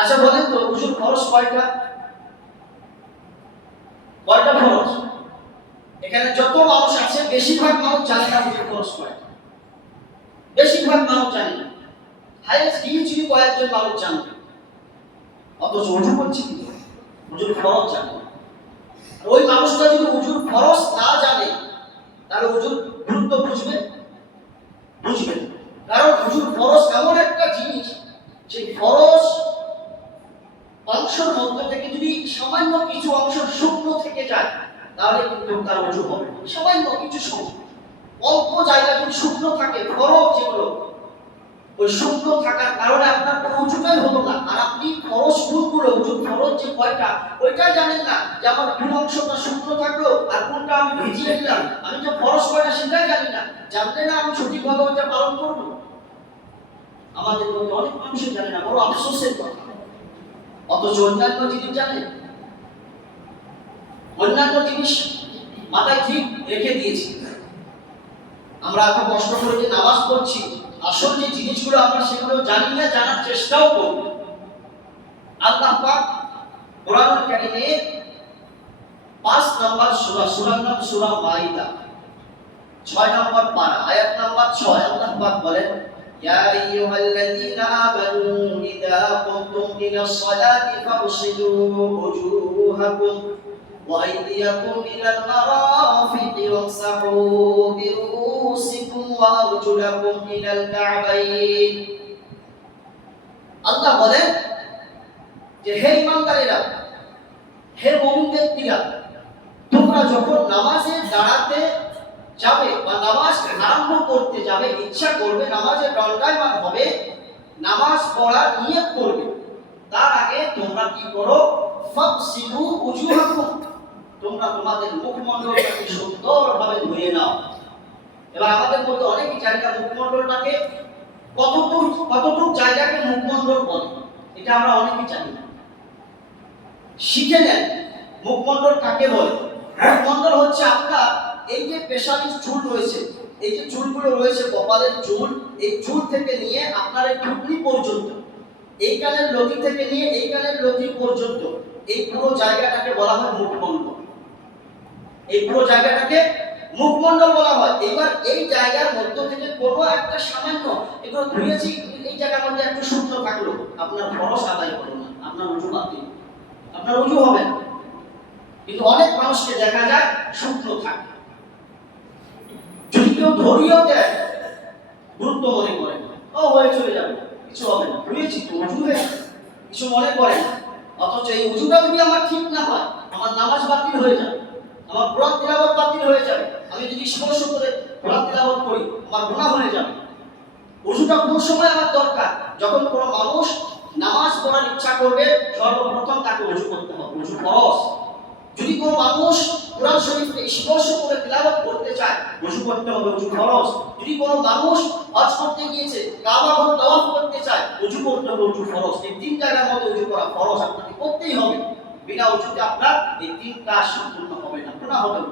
আচ্ছা বলেন তো উজুর ফরজ কয়টা? কয়টা ফরজ? এখানে যত মানুষ আছে বেশিরভাগ মানুষ জানে না উজুর ফরজ কয়টা। বেশিরভাগ মানুষ জানে না। হাইয়েস্ট কিছু কয়েকজন মানুষ জানবে, অথচ উজু করছে কি উজুর ফরজ জানে না। ওই মানুষটা যদি উজুর ফরজ না জানে তাহলে উজুর গুরুত্ব বুঝবে বুঝবে না। কারণ উজুর ফরজ এমন একটা জিনিস, সেই ফরজ অংশের মধ্যে থেকে যদি সামান্য কিছু অংশ শুকনো থেকে যায় তাহলে কিন্তু তার উজু হবে। সামান্য কিছু শুকনো, অল্প জায়গা যদি শুকনো থাকে, ফরজ যেগুলো, ওই শুকনো থাকার কারণে আপনার কোনো উজুটাই হলো না। আর আপনি ফরজ কোনগুলো, উজুর ফরজ যে কয়টা ওইটাই জানেন না, যে আমার কোন অংশটা শুকনো থাকলো আর কোনটা আমি ভিজিয়ে দিলাম। আমি তো ফরজ কয়টা সেটাই জানি না। জানলে না আমি সঠিকভাবে ওইটা পালন করব। আমাদের মধ্যে অনেক মানুষই জানে না, বড় আফসোসের কথা। অথচ অন্যান্য জিনিস জানে, অন্যান্য জিনিস মাথায় ঠিক রেখে দিয়েছি। আমরা এত কষ্ট করে যে নামাজ পড়ছি, আসল যে জিনিসগুলো আমরা সেগুলো জানি না, জানার চেষ্টাও করব। আল্লাহ পাক কোরআনুল কারীমে 5 নম্বর সূরা, সূরার নাম সূরা মাইদা, 6 নম্বর পারা, আয়াত নাম্বার 6, আল্লাহ পাক বলেন, ইয়া আইয়ুহাল্লাযীনা আমানু ইযা কুমতুম ইলাস সালাতি ফাগসিলু উজুহাকুম ওয়া আইদিয়াকুম ইলাল মারাফিqi ওয়ামসাহু বিরুউসিকুম ওয়া আরজুলাকুম ইলাল কা'বাইন। আল্লাহ বলেন যে হে ঈমানদারেরা, হে মুমিন ব্যক্তিরা, তোমরা যখন নামাজে দাঁড়াতে যাবে বা নামাজ আরম্ভ করতে যাবে, ইচ্ছা করবে, নামাজে দণ্ডায়মান হবে, নামাজ পড়ার নিয়ত করবে, তার আগে তোমরা কি করো? ফাগসিলু উজুহাকুম, তোমরা তোমাদের মুখমণ্ডলটাকে সুন্দরভাবে ধুয়ে নাও। এবার আমাদের মধ্যে অনেকেই জানি না মুখমণ্ডলটাকে কতটুকু জায়গাকে মুখমণ্ডল বলে, এটা আমরা অনেকেই জানি না। শিখে নেন মুখমণ্ডল কাকে বলে। মুখমণ্ডল হচ্ছে আপনার এই যে পেশাবি চুল রয়েছে, এই যে চুলগুলো রয়েছে, কপালের চুল, এই চুল থেকে নিয়ে আপনার এই টুকরি পর্যন্ত, এই কানের লতি থেকে নিয়ে এই কানের লতি পর্যন্ত, এই পুরো জায়গাটাকে বলা হয় মুখমণ্ডল। এই পুরো জায়গাটাকে মুখমণ্ডল বলা হয়। এবার এই জায়গার মধ্য থেকে কোনো একটা সামান্য, এগুলো ধুয়েছি, এই জায়গার মধ্যে একটু শুকনো থাকলো, আপনার ফরজ আদায় করো না, আপনার উজু বাতিল, আপনার উজু হবে না। কিন্তু অনেক মানুষকে দেখা যায় শুকনো থাকে, যদি কেউ ধরিয়েও দেয় গুরুত্ব মনে করে, ও হয়ে চলে যাবে, কিছু হবে না, ধুয়েছি তো, উজু হয়ে কিছু মনে করে না। অথচ এই উজুটা যদি আমার ঠিক না হয়, আমার নামাজ বাতিল হয়ে যাবে, আমার কোরআন তিলাওয়াত বাতিল হয়ে যাবে। আমি যদি স্পর্শ করে কোরআন তিলাওয়াত করি, আমার গুনাহ হয়ে যাবে। উজুটা কোন সময় আমার দরকার? যখন কোনো মানুষ নামাজ পড়ার ইচ্ছা করবে, সর্বপ্রথম তাকে উজু করতে হবে, উজু ফরজ। যদি কোনো মানুষ কোরআন শরীফকে স্পর্শ করে তিলাওয়াত করতে চায়, উজু করতে হবে, উজু ফরজ। যদি কোনো মানুষ হজ করতে গিয়েছে, কাবা ঘর তাওয়াফ করতে চায়, উজু করতে হবে, উজু ফরজ। এই তিন জায়গার মধ্যে উজু করা ফরজ, আপনাকে করতেই হবে। বিনা উজুতে আপনার এই তিন কাজ সম্পূর্ণ হবে না, গুনাহ হবে না।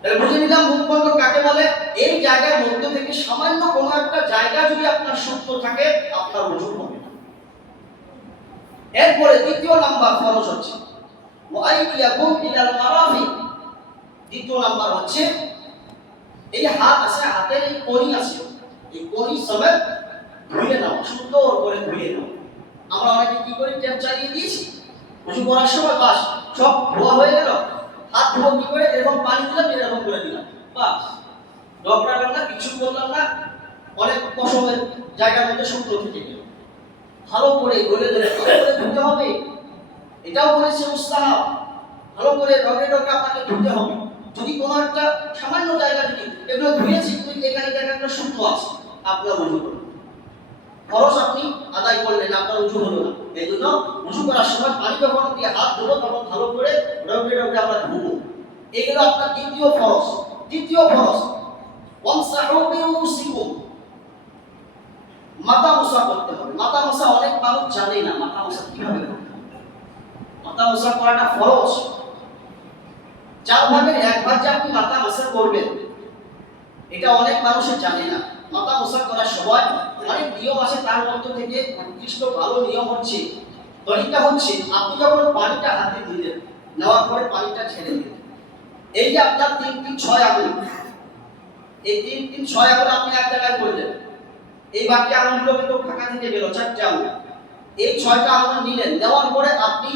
তাহলে বুঝে নিলাম মুখমণ্ডল কাকে বলে। এই জায়গার মধ্যে থেকে সামান্য কোনো একটা জায়গা যদি আপনার শুকনো থাকে, আপনার উজু হবে না। এরপরে দ্বিতীয় নাম্বার ফরজ হচ্ছে ওয়াইদিয়াকুম ইলাল মারাফিক। দ্বিতীয় নাম্বার হচ্ছে এই হাত আছে, হাতের এই কনি আছে, এই কনি সমেত ধুয়ে নাও, সুন্দর করে ধুয়ে নাও। আমরা অনেকে কি করি, ট্যাপ চালিয়ে দিয়েছি, উজু করার সময় বাস সব ধোয়া হয়ে গেল, হাত ধোয়া কি করে, এরকম পানি দিলাম, এরকম করে দিলাম, বাস ডকরালাম না, কিছু করলাম না, অনেক কসমের জায়গার মধ্যে শুকনো থেকে গেল। ভালো করে গলে ধরে ধুতে হবে, এটাও বলেছে মুস্তাহাব। ভালো করে রগে রগে আপনাকে ধুতে হবে। যদি কোনো একটা সামান্য জায়গা, যদি এগুলো ধুয়েছি, কিন্তু এখানে জায়গাটা শুকনো আছে, আপনার উজু করুন, ফরজ আপনি আদায় করলেন, আপনার উজু হলো না। এই জন্য উজু করার সময় পানি যখন দিয়ে হাত ধোবো, তখন ভালো করে রগে রগে আমরা ধুবো। এগুলো আপনার দ্বিতীয় ফরজ। তৃতীয় ফরজ ওয়ামসাহু বিরুউসিকুম, মাথা মোছা করতে হবে। মাথা মোছা অনেক মানুষ জানে না, মাথা মোছা কিভাবে করতে হবে। মাথা মোছা করাটা ফরজ। 4 ভাগের 1 ভাগ যে আপনি মাথা মোছা করবেন, এটা অনেক মানুষই জানে না। মাথা মোছা করার সময় অনেক নিয়ম আছে, তার মধ্যে থেকে উৎকৃষ্ট ভালো নিয়ম হচ্ছে, তরিকা হচ্ছে আপনি যখন পানিটা হাতে দিলেন, নেওয়ার পরে পানিটা ছেড়ে দিলেন, এই যে আপনার 3 3 6 আঙুল, এই 3 3 6 আঙুল আপনি এক জায়গায় করলেন, এই বাকি আঙুলগুলো কিন্তু ফাঁকা থেকে গেল 4টে আঙুল, এই 6টা আঙুল নিলেন, নেওয়ার পরে আপনি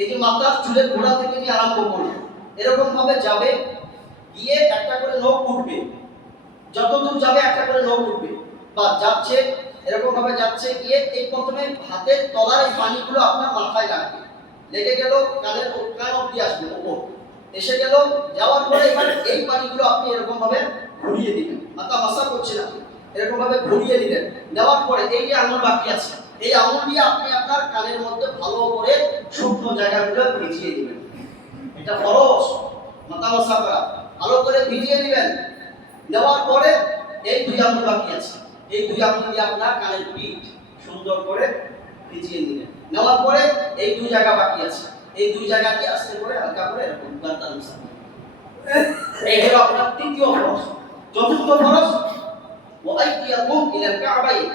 এই যে মাথার চুলের গোড়া থেকে নিয়ে আরম্ভ করলেন, এরকম ভাবে যাবে, গিয়ে একটা করে নখ উঠবে, যতদূর যাবে একটা করে নখ উঠবে, বা যাচ্ছে এরকম ভাবে যাচ্ছে, গিয়ে এই প্রথমে হাতের তলার এই পানিগুলো আপনার মাথায় লাগবে, লেগে গেল কানের কান অবধি আসবে উপর, এসে গেল, যাওয়ার পরে এবার এই পানিগুলো আপনি এরকম ভাবে ঘুরিয়ে দিবেন, মাথা মাসা করছে না, এরকম ভাবে ঘুরিয়ে দিবেন, দেওয়ার পরে এই যে আঙুল বাকি আছে, এই আঙুল দিয়ে আপনি আপনার কানের মধ্যে ভালো করে শুকনো জায়গাগুলো ভিজিয়ে দিবেন। এটা ফরজ, মাথা মাসা করা, ভালো করে ভিজিয়ে দিবেন। দেওয়ার পরে এই 2 আঙুল বাকি আছে, এই 2 আঙুল দিয়ে আপনার কানের পিঠ সুন্দর করে ভিজিয়ে দিবেন। নেওয়ার পরে এই 2 জায়গা বাকি আছে, এই 2 জায়গাতে আস্তে করে হালকা করে এরকম গার্দান মুছাবেন। এই হলো আপনার তৃতীয় ফরজ। চতুর্থ ফরজ ওয়াইতিয়াকুম ইলাল কাবাইন।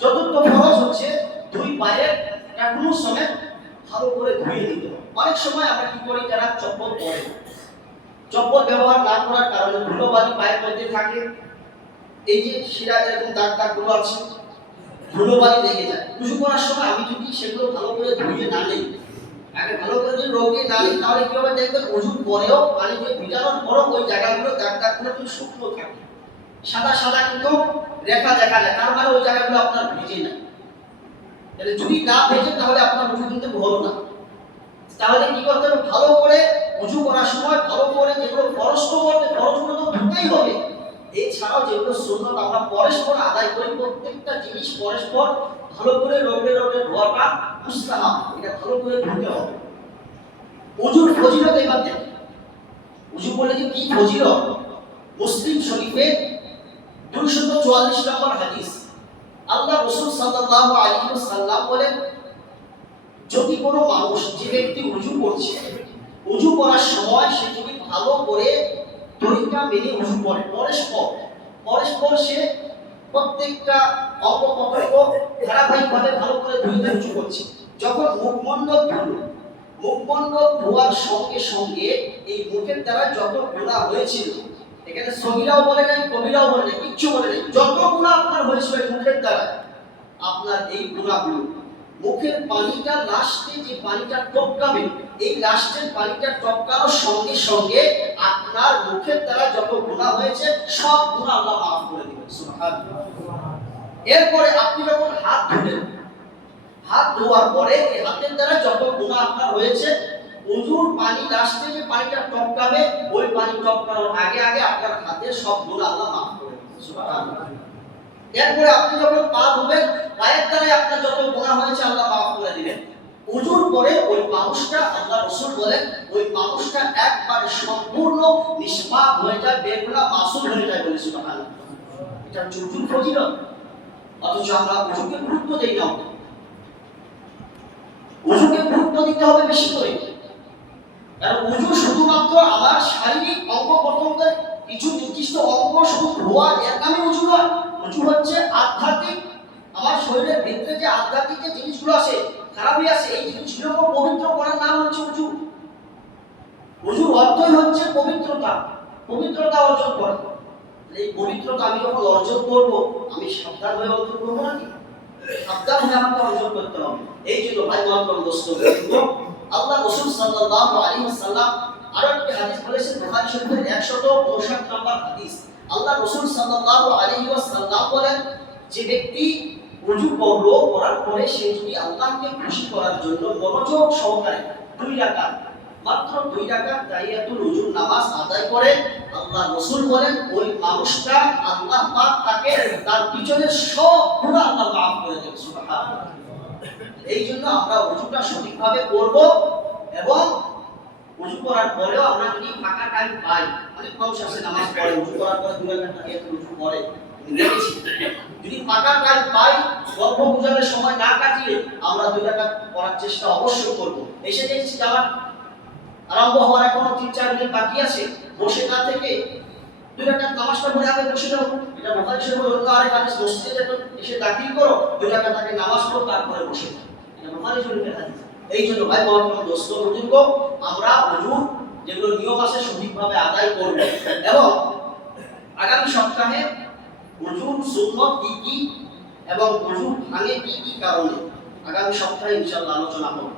চতুর্থ ফরজ হচ্ছে 2 পায়ের টাকনু সমেত ভালো করে ধুয়ে দিতে হবে। অনেক সময় আমরা কি করি, যারা চপ্পল পরে, চপ্পল ব্যবহার না করার কারণে ধুলোবালি পায়ের মধ্যে থাকে, এই যে শিরা এরকম দাগ দাগগুলো আছে, ধুলোবালি লেগে যায়। উযু করার সময় আমি যদি সেগুলো ভালো করে ধুয়ে না নিই, আগে ভালো করে যদি রোগে না নিই, তাহলে কি হবে দেখবেন উযু পরেও পানি দিয়ে ভিজানোর পরও ওই জায়গাগুলো দাগ দাগগুলো কিন্তু শুকনো থাকে, সাদা সাদা কিন্তু রেখা দেখা যায়, তার মানে ওই জায়গাগুলো আপনার ভিজে না। তাহলে যদি না ভেজে তাহলে আপনার উযু কিন্তু হলো না। তাহলে কি করতে হবে, ভালো করে উযু করার সময় ভালো করে যেগুলো ফরজ করতে, ফরজগুলো তো ধুতেই হবে, এছাড়াও যেগুলো সুন্নাত আমরা পরস্পর আদায় করি, প্রত্যেকটা জিনিস পরস্পর ভালো করে রগড়ে রগড়ে ধোয়াটা মুস্তাহাব, এটা ভালো করে ধুতে হবে। উযুর ফজিলত এবার দেখেন, উযু করলে যে কি ফজিলত, মুসলিম শরীফে 244 নম্বর হাদিস, আল্লাহ রাসূল সাল্লাল্লাহু আলাইহি ওয়াসাল্লাম বলেন, যদি কোনো মানুষ, যে ব্যক্তি উযু করছে, উযু করার সময় সে যদি ভালো করে তরিকা মেনে উযু করে, পরস্পর সে প্রত্যেকটা অঙ্গ প্রত্যঙ্গ ধারাবাহিকভাবে ভালো করে ধুয়ে উযু করছে, যখন মুখমণ্ডল ধোয়ার সঙ্গে সঙ্গে এই মুখের দ্বারা যত গুনাহ হয়েছিল, এখানে সগীরাও বলে নাই, কবিরাও বলে নাই, কিচ্ছু বলে নাই, যত গুনাহ আপনার হয়েছিল মুখের দ্বারা, আপনার এই গুনাহগুলো মুখের পানিটা লাস্টে যে পানিটা টপকাবে, এই লাস্টের পানিটা টপকানোর সঙ্গে সঙ্গে আপনার মুখের দ্বারা যত গুনাহ হয়েছে সব গুনাহ আল্লাহ মাফ করে দিবেন, সুবহানাল্লাহ। এরপরে আপনি যখন হাত ধুবেন, হাত ধোয়ার পরে এই হাতের দ্বারা যত গুনাহ আপনার হয়েছে, উযুর পানি লাস্টে যে পানিটা টপকাবে, ওই পানি টপকানোর আগে আগে আপনার হাতের সব গুনাহ আল্লাহ মাফ করে দিবেন, সুবহানাল্লাহ। এরপরে আপনি যখন পা ধুবেন, পায়ের দ্বারাই আপনার যত গুনাহ হয়েছে আল্লাহ মাফ করে দিবেন। উযুর পরে ওই মানুষটা, আল্লাহ রাসূল বলেন, ওই মানুষটা একবারে সম্পূর্ণ নিষ্পাপ হয়ে যায়, বেগুনাহ মাসুম হয়ে যায়, বলে সুবহানাল্লাহ। এটা উযুর ফজিলত, অথচ আমরা উযুকে গুরুত্ব দেই না। উযুকে গুরুত্ব দিতে হবে বেশি করে, কারণ উযু শুধুমাত্র আমার শারীরিক অঙ্গ প্রত্যঙ্গের কিছু নির্দিষ্ট অঙ্গ শুধু ধোয়া, এর নামে উযু নয়। উযু হচ্ছে আধ্যাত্মিক, আমার শরীরের ভিতরে যে আধ্যাত্মিক যে জিনিসগুলো আছে, খারাপই আছে, এই জিনিসগুলোকে পবিত্র করার নাম হচ্ছে উযু। উযুর অর্থই হচ্ছে পবিত্রতা অর্জন করা। এই পবিত্রতা আমি যখন অর্জন করব, আমি সাবধান হয়ে অর্জন করবো নাকি? সাবধান হয়ে আমাকে অর্জন করতে হবে। এই জন্য ভাই মহতরম দোস্ত, আল্লাহ রাসূল সাল্লাল্লাহু আলাইহি ওয়াসাল্লাম আরো একটি হাদিস বলেছেন, বুখারী শরীফের 159 নম্বর হাদিস, আল্লাহ রাসূল সাল্লাল্লাহু আলাইহি ওয়াসাল্লাম বলেন, যে ব্যক্তি ওযু করলো, করার পরে সে যদি আল্লাহকে খুশি করার জন্য মনোযোগ সহকারে 2 রাকাত, মাত্র 2 রাকাত তাহিয়াতুল ওযুর নামাজ আদায় করে, আল্লাহ রাসূল বলেন ওই মানুষটা, আল্লাহ পাক তাকে তার পিছনের সব গুনাহ আল্লাহ মাফ করে দেবেন, সুবহানাল্লাহ। এই জন্য আমরা ওযুটা সঠিকভাবে করব, এবং ওযু করার পরেও আমরা যদি ফাঁকা টাইম পাই, অনেক মানুষ আছে নামাজ পড়ে, ওযু করার পরে 2 রাকাত তাহিয়াতুল ওযু পড়ে, দেখেছি, যদি ফাঁকা টাইম পাই, গল্প গুজবের সময় না কাটিয়ে আমরা 2 রাকাত পড়ার চেষ্টা অবশ্যই করব। এসে দেখছি জামাত আরম্ভ হওয়ার এখনো 3-4 মিনিট বাকি আছে, বসে না থেকে 2 রাকাত নামাজটা পড়ে আগে বসে যাও, এটা বুখারী শরীফের অন্য আরেক হাদিস, মসজিদে এসে দাখিল করো, 2 রাকাত নামাজ পড়ো, তারপরে বসে। এটা বুখারী শরীফের হাদিস। এই জন্য ভাই মহতরম দোস্ত বুজুর্গ, আমরা ওযুর যেগুলো নিয়ম আছে সঠিকভাবে আদায় করব এবং আগামী সপ্তাহে ওযুর সুন্নাত কি কি এবং ওযু ভাঙে কি কি কারণে আগামী সপ্তাহে ইনশাআল্লাহ আলোচনা হবে।